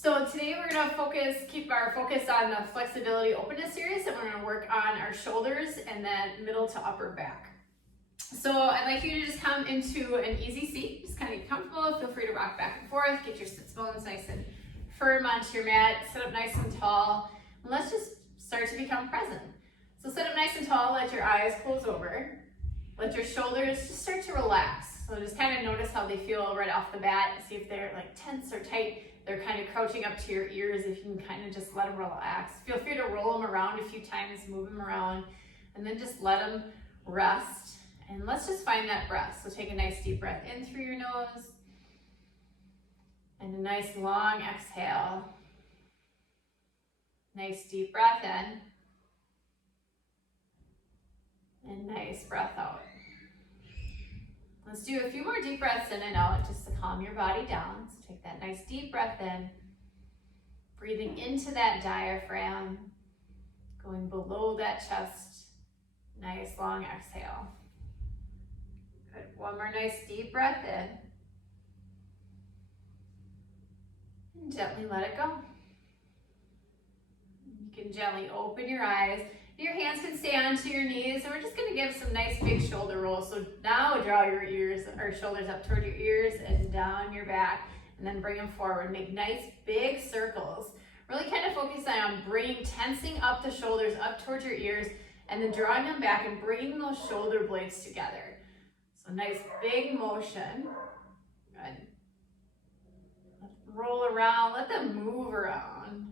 So today we're going to keep our focus on the flexibility openness series, and we're going to work on our shoulders and then middle to upper back. So I'd like you to just come into an easy seat, just kind of get comfortable. Feel free to rock back and forth, get your sits bones nice and firm onto your mat, sit up nice and tall. And let's just start to become present. So sit up nice and tall, let your eyes close over. Let your shoulders just start to relax. So just kind of notice how they feel right off the bat. See if they're like tense or tight. They're kind of crouching up to your ears. If you can kind of just let them relax. Feel free to roll them around a few times, move them around, and then just let them rest. And let's just find that breath. So take a nice deep breath in through your nose. And a nice long exhale. Nice deep breath in. And nice breath out. Let's do a few more deep breaths in and out just to calm your body down. So take that nice deep breath in. Breathing into that diaphragm. Going below that chest. Nice long exhale. Good. One more nice deep breath in. And gently let it go. You can gently open your eyes. Your hands can stay onto your knees, and we're just going to give some nice big shoulder rolls. So now draw your ears or shoulders up toward your ears and down your back, and then bring them forward. Make nice big circles. Really kind of focus on tensing up the shoulders up towards your ears, and then drawing them back and bringing those shoulder blades together. So nice big motion. Good. Let them roll around. Let them move around.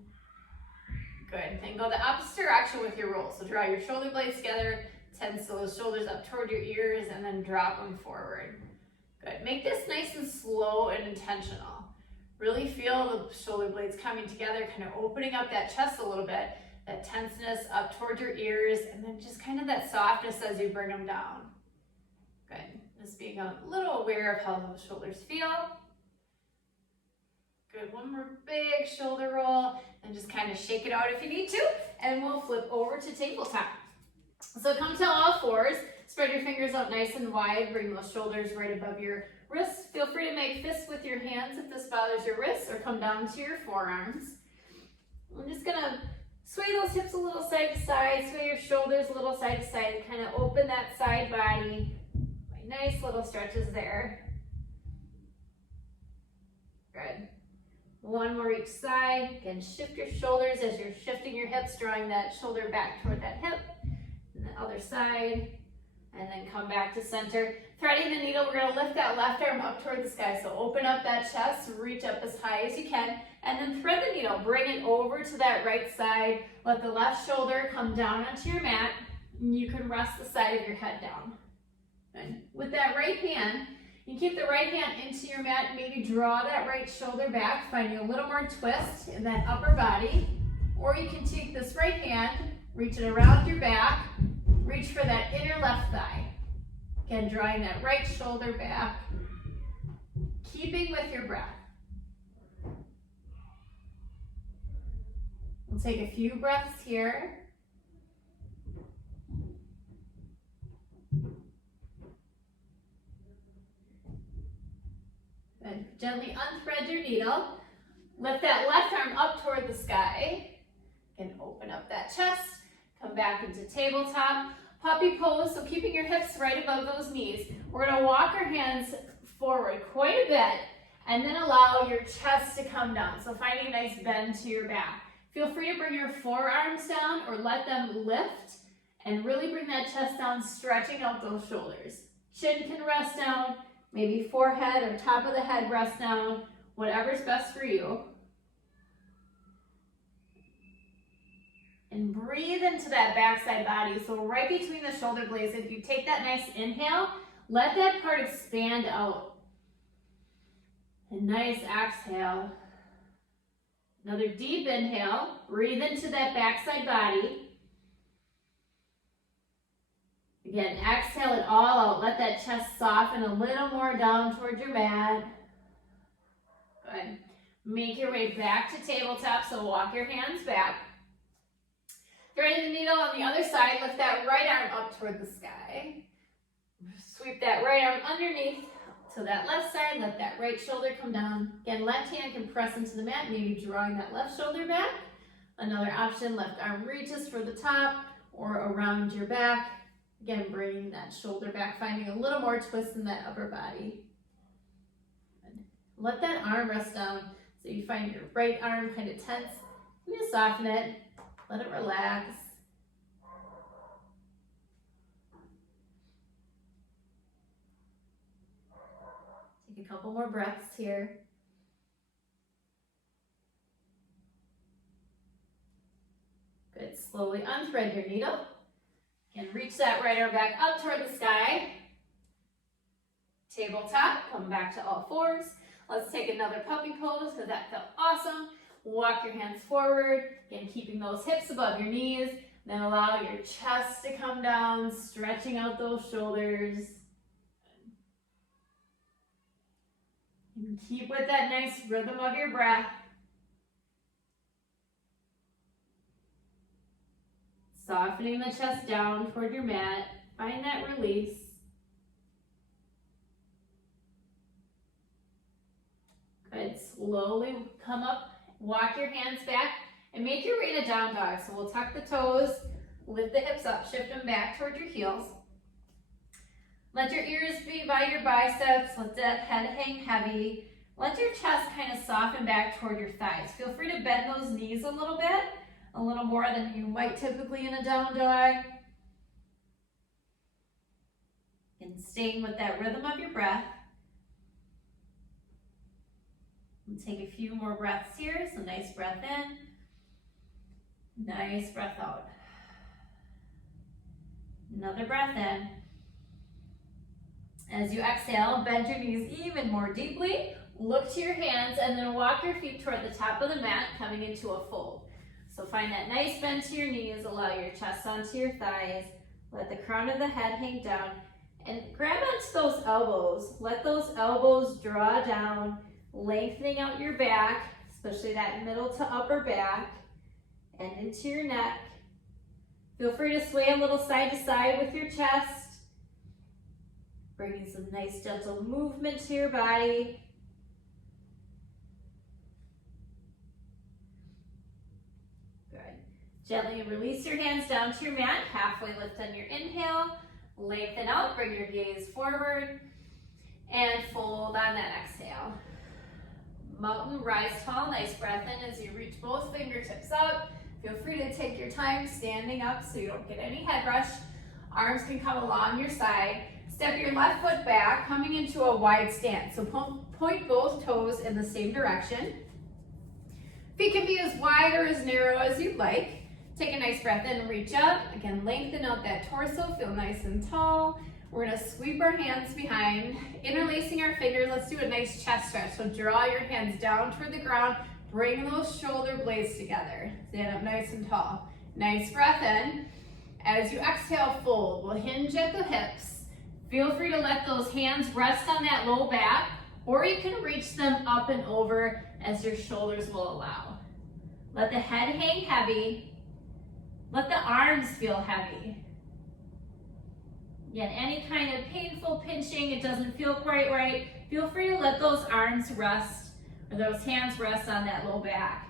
Good. Then go the opposite direction with your roll. So draw your shoulder blades together, tense those shoulders up toward your ears, and then drop them forward. Good. Make this nice and slow and intentional. Really feel the shoulder blades coming together, kind of opening up that chest a little bit, that tenseness up toward your ears, and then just kind of that softness as you bring them down. Good. Just being a little aware of how those shoulders feel. Good, one more big shoulder roll, and just kind of shake it out if you need to, and we'll flip over to tabletop. So come to all fours, spread your fingers out nice and wide, bring those shoulders right above your wrists. Feel free to make fists with your hands if this bothers your wrists, or come down to your forearms. I'm just gonna sway those hips a little side to side, sway your shoulders a little side to side, and kind of open that side body. Nice little stretches there. Good. One more each side. Again, shift your shoulders as you're shifting your hips, drawing that shoulder back toward that hip. And the other side. And then come back to center. Threading the needle, we're going to lift that left arm up toward the sky. So open up that chest, reach up as high as you can. And then thread the needle, bring it over to that right side. Let the left shoulder come down onto your mat. And you can rest the side of your head down. And with that right hand, you keep the right hand into your mat, maybe draw that right shoulder back, finding a little more twist in that upper body. Or you can take this right hand, reach it around your back, reach for that inner left thigh. Again, drawing that right shoulder back, keeping with your breath. We'll take a few breaths here. Good. Gently unthread your needle. Lift that left arm up toward the sky. And open up that chest. Come back into tabletop. Puppy pose, so keeping your hips right above those knees. We're going to walk our hands forward quite a bit, and then allow your chest to come down. So finding a nice bend to your back. Feel free to bring your forearms down or let them lift, and really bring that chest down, stretching out those shoulders. Chin can rest down. Maybe forehead or top of the head rest down, whatever's best for you. And breathe into that backside body. So right between the shoulder blades, if you take that nice inhale, let that part expand out. And nice exhale. Another deep inhale. Breathe into that backside body. Again, exhale it all out. Let that chest soften a little more down towards your mat. Good. Make your way back to tabletop, so walk your hands back. Threading the needle on the other side, lift that right arm up toward the sky. Sweep that right arm underneath So that left side, let that right shoulder come down. Again, left hand can press into the mat, maybe drawing that left shoulder back. Another option, left arm reaches for the top or around your back. Again, bringing that shoulder back, finding a little more twist in that upper body. Let that arm rest down. So you find your right arm kind of tense. You just soften it, let it relax. Take a couple more breaths here. Good, slowly unthread your needle. And reach that right arm back up toward the sky. Tabletop, come back to all fours. Let's take another puppy pose because that felt awesome. Walk your hands forward, again, keeping those hips above your knees. Then allow your chest to come down, stretching out those shoulders. And keep with that nice rhythm of your breath. Softening the chest down toward your mat. Find that release. Good. Slowly come up, walk your hands back, and make your way to down dog. So we'll tuck the toes, lift the hips up, shift them back toward your heels. Let your ears be by your biceps. Let that head hang heavy. Let your chest kind of soften back toward your thighs. Feel free to bend those knees a little bit, a little more than you might typically in a down dog. And staying with that rhythm of your breath. And take a few more breaths here. So nice breath in, nice breath out. Another breath in. As you exhale, bend your knees even more deeply. Look to your hands and then walk your feet toward the top of the mat, coming into a fold. So find that nice bend to your knees, allow your chest onto your thighs, let the crown of the head hang down, and grab onto those elbows. Let those elbows draw down, lengthening out your back, especially that middle to upper back, and into your neck. Feel free to sway a little side to side with your chest, bringing some nice gentle movement to your body. Good. Gently release your hands down to your mat, halfway lift on your inhale, lengthen out, bring your gaze forward, and fold on that exhale. Mountain rise tall, nice breath in as you reach both fingertips up. Feel free to take your time standing up so you don't get any head rush. Arms can come along your side. Step your left foot back, coming into a wide stance. So point both toes in the same direction. Feet can be as wide or as narrow as you'd like. Take a nice breath in, reach up. Again, lengthen out that torso, feel nice and tall. We're gonna sweep our hands behind, interlacing our fingers. Let's do a nice chest stretch. So draw your hands down toward the ground, bring those shoulder blades together. Stand up nice and tall. Nice breath in. As you exhale, fold. We'll hinge at the hips. Feel free to let those hands rest on that low back, or you can reach them up and over as your shoulders will allow. Let the head hang heavy. Let the arms feel heavy. Again, any kind of painful pinching, it doesn't feel quite right, feel free to let those arms rest, or those hands rest on that low back.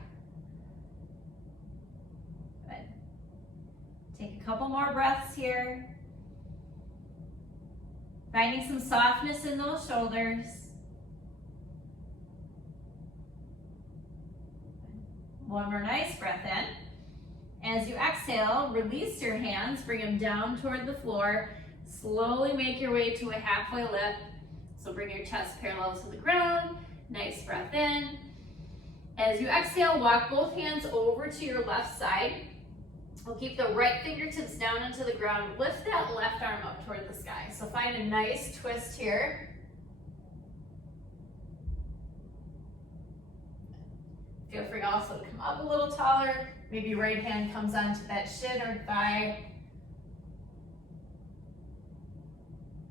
Good. Take a couple more breaths here. Finding some softness in those shoulders. One more nice breath in. As you exhale, release your hands, bring them down toward the floor. Slowly make your way to a halfway lift. So bring your chest parallel to the ground. Nice breath in. As you exhale, walk both hands over to your left side. We'll keep the right fingertips down into the ground. Lift that left arm up toward the sky. So find a nice twist here. Feel free also to come up a little taller. Maybe right hand comes onto that shin or thigh.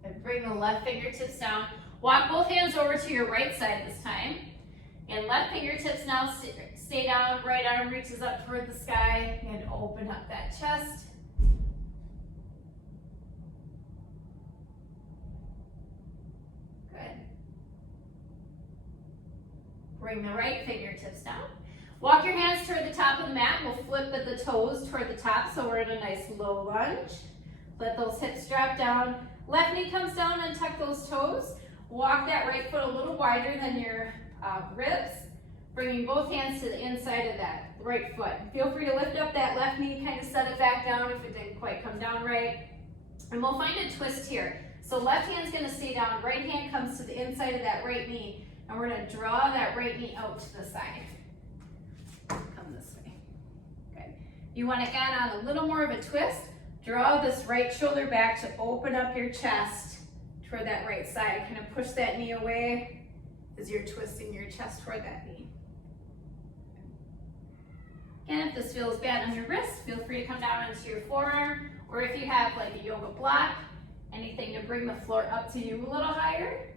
And bring the left fingertips down. Walk both hands over to your right side this time. And left fingertips now stay down, right arm reaches up toward the sky, and open up that chest. Good. Bring the right fingertips down. Walk your hands toward the top of the mat. We'll flip at the toes toward the top, so we're in a nice low lunge. Let those hips drop down. Left knee comes down and tuck those toes. Walk that right foot a little wider than your ribs, bringing both hands to the inside of that right foot. Feel free to lift up that left knee, kind of set it back down if it didn't quite come down right. And we'll find a twist here. So left hand's gonna stay down, right hand comes to the inside of that right knee, and we're gonna draw that right knee out to the side. Come this way. Good. You wanna add on a little more of a twist. Draw this right shoulder back to open up your chest toward that right side. Kind of push that knee away as you're twisting your chest toward that knee. Again, if this feels bad on your wrist, feel free to come down into your forearm, or if you have like a yoga block, anything to bring the floor up to you a little higher.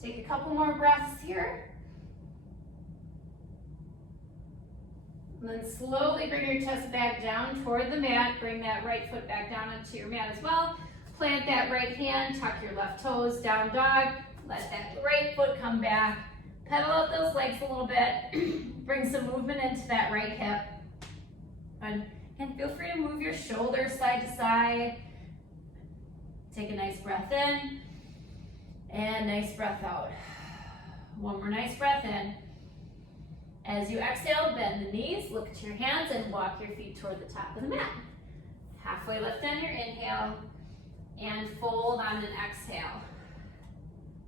Take a couple more breaths here. And then slowly bring your chest back down toward the mat. Bring that right foot back down into your mat as well. Plant that right hand, tuck your left toes, down dog. Let that right foot come back. Pedal out those legs a little bit. Bring some movement into that right hip. And feel free to move your shoulders side to side. Take a nice breath in and nice breath out. One more nice breath in. As you exhale, bend the knees, look to your hands, and walk your feet toward the top of the mat. Halfway lift on your inhale, and fold on an exhale.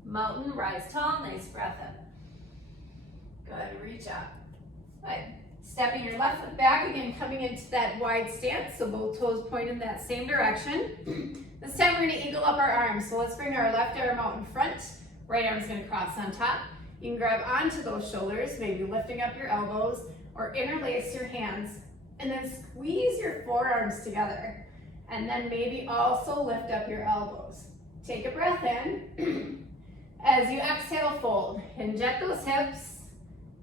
Mountain, rise tall, nice breath in. Good, reach up. Good. Stepping your left foot back, again, coming into that wide stance, so both toes point in that same direction. This time we're gonna eagle up our arms, so let's bring our left arm out in front, right arm's gonna cross on top. You can grab onto those shoulders, maybe lifting up your elbows, or interlace your hands, and then squeeze your forearms together. And then maybe also lift up your elbows. Take a breath in. As you exhale, fold. Inject those hips.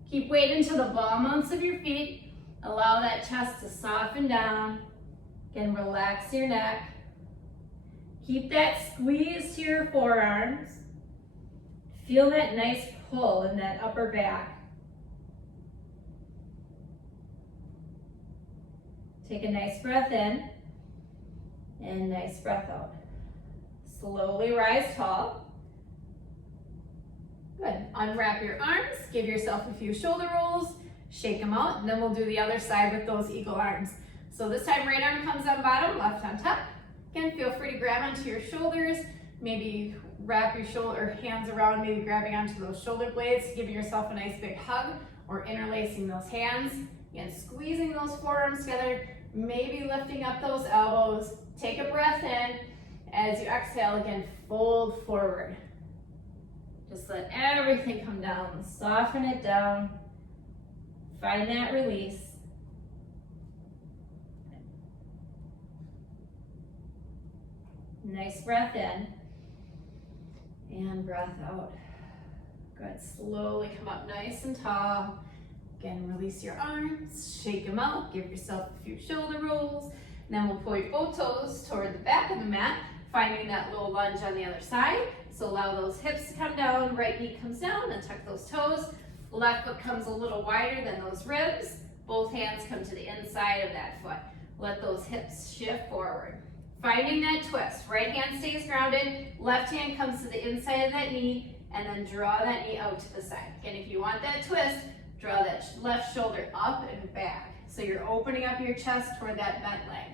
Keep weight into the ball mounts of your feet. Allow that chest to soften down. Again, relax your neck. Keep that squeeze to your forearms. Feel that nice pull in that upper back. Take a nice breath in and nice breath out. Slowly rise tall. Good. Unwrap your arms, give yourself a few shoulder rolls, shake them out, and then we'll do the other side with those eagle arms. So this time right arm comes on bottom, left on top. Again, feel free to grab onto your shoulders, maybe wrap your shoulder hands around, maybe grabbing onto those shoulder blades, giving yourself a nice big hug, or interlacing those hands. Again, squeezing those forearms together, maybe lifting up those elbows. Take a breath in. As you exhale, again, fold forward. Just let everything come down, soften it down, find that release. Nice breath in and breath out. Good, slowly come up nice and tall. Again, release your arms, shake them out, give yourself a few shoulder rolls. And then we'll point both toes toward the back of the mat, finding that little lunge on the other side. So allow those hips to come down, right knee comes down, then tuck those toes. Left foot comes a little wider than those ribs. Both hands come to the inside of that foot. Let those hips shift forward. Finding that twist, right hand stays grounded, left hand comes to the inside of that knee, and then draw that knee out to the side. And if you want that twist, draw that left shoulder up and back. So you're opening up your chest toward that bent leg.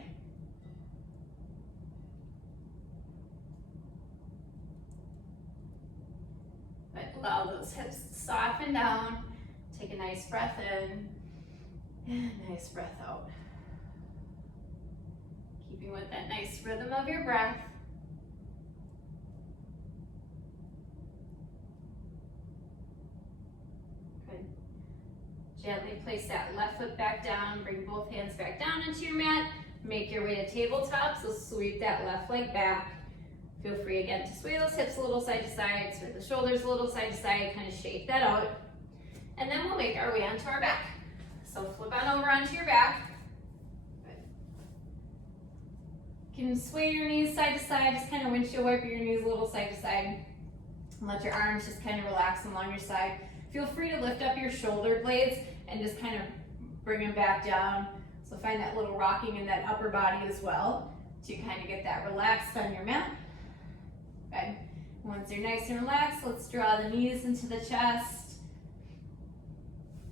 But allow those hips to soften down. Take a nice breath in and a nice breath out. Keeping with that nice rhythm of your breath. Good. Gently place that left foot back down. Bring both hands back down into your mat. Make your way to tabletop. So sweep that left leg back. Feel free again to sway those hips a little side to side, sway the shoulders a little side to side, kind of shake that out. And then we'll make our way onto our back. So flip on over onto your back. Good. You can sway your knees side to side, just kind of windshield wiper your knees a little side to side. And let your arms just kind of relax along your side. Feel free to lift up your shoulder blades and just kind of bring them back down. So find that little rocking in that upper body as well to kind of get that relaxed on your mat. Good. Once you're nice and relaxed, let's draw the knees into the chest.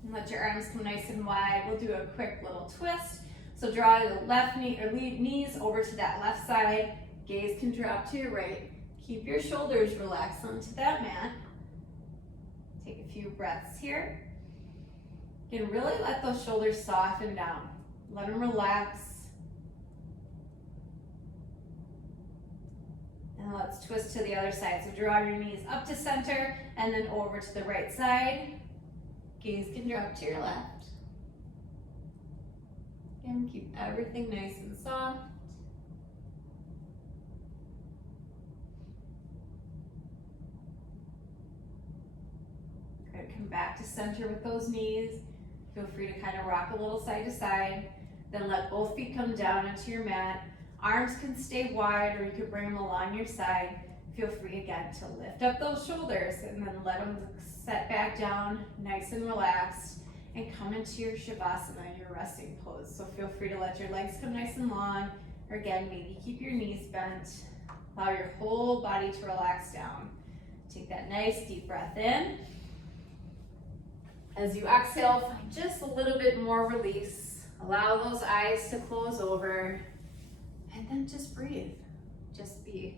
And let your arms come nice and wide. We'll do a quick little twist. So draw the left knee or knees over to that left side. Gaze can drop to your right. Keep your shoulders relaxed onto that mat. Take a few breaths here. And really let those shoulders soften down. Let them relax. And let's twist to the other side. So draw your knees up to center and then over to the right side. Gaze can drop to your left. Again, keep everything nice and soft. Good, come back to center with those knees. Feel free to kind of rock a little side to side. Then let both feet come down into your mat. Arms can stay wide or you could bring them along your side. Feel free again to lift up those shoulders and then let them set back down, nice and relaxed, and come into your Shavasana, your resting pose. So feel free to let your legs come nice and long, or again, maybe keep your knees bent. Allow your whole body to relax down. Take that nice deep breath in. As you exhale, find just a little bit more release. Allow those eyes to close over, and then just breathe, just be.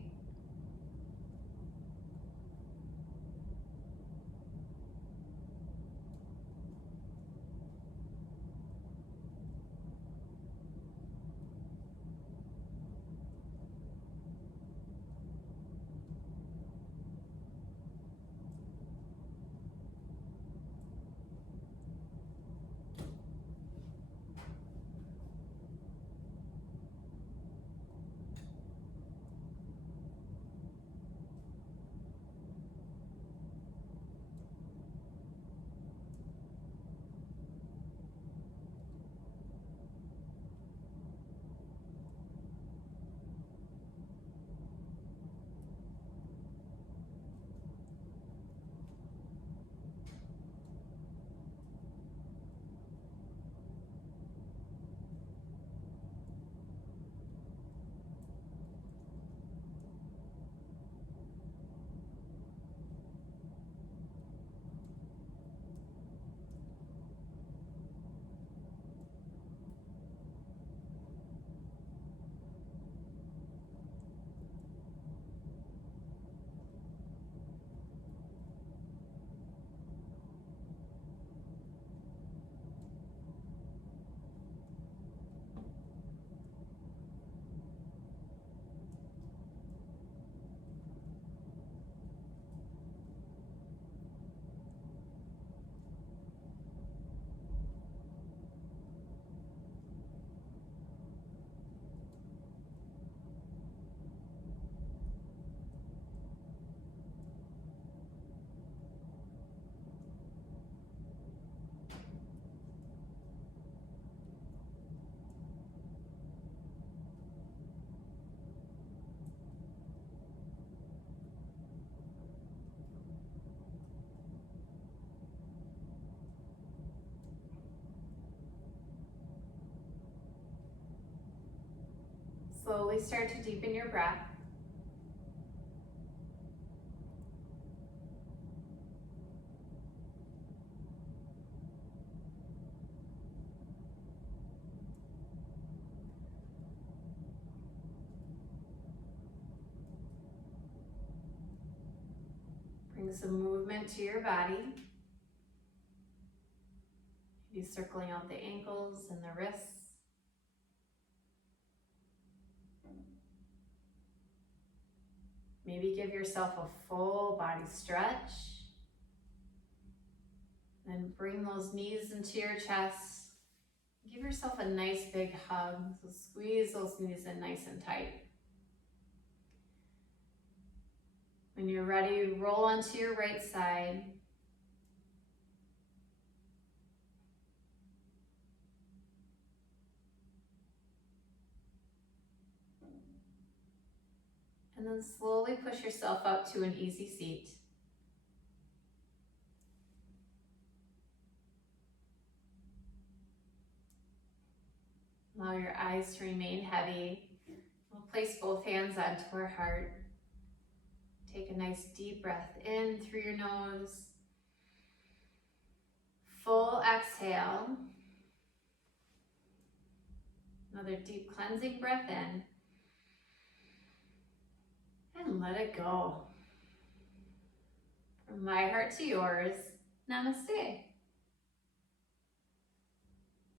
Slowly start to deepen your breath. Bring some movement to your body. Maybe circling out the ankles and the wrists. Maybe give yourself a full body stretch. Then bring those knees into your chest. Give yourself a nice big hug. So squeeze those knees in nice and tight. When you're ready, roll onto your right side. And then slowly push yourself up to an easy seat. Allow your eyes to remain heavy. We'll place both hands onto our heart. Take a nice deep breath in through your nose. Full exhale. Another deep cleansing breath in. And let it go. From my heart to yours, namaste.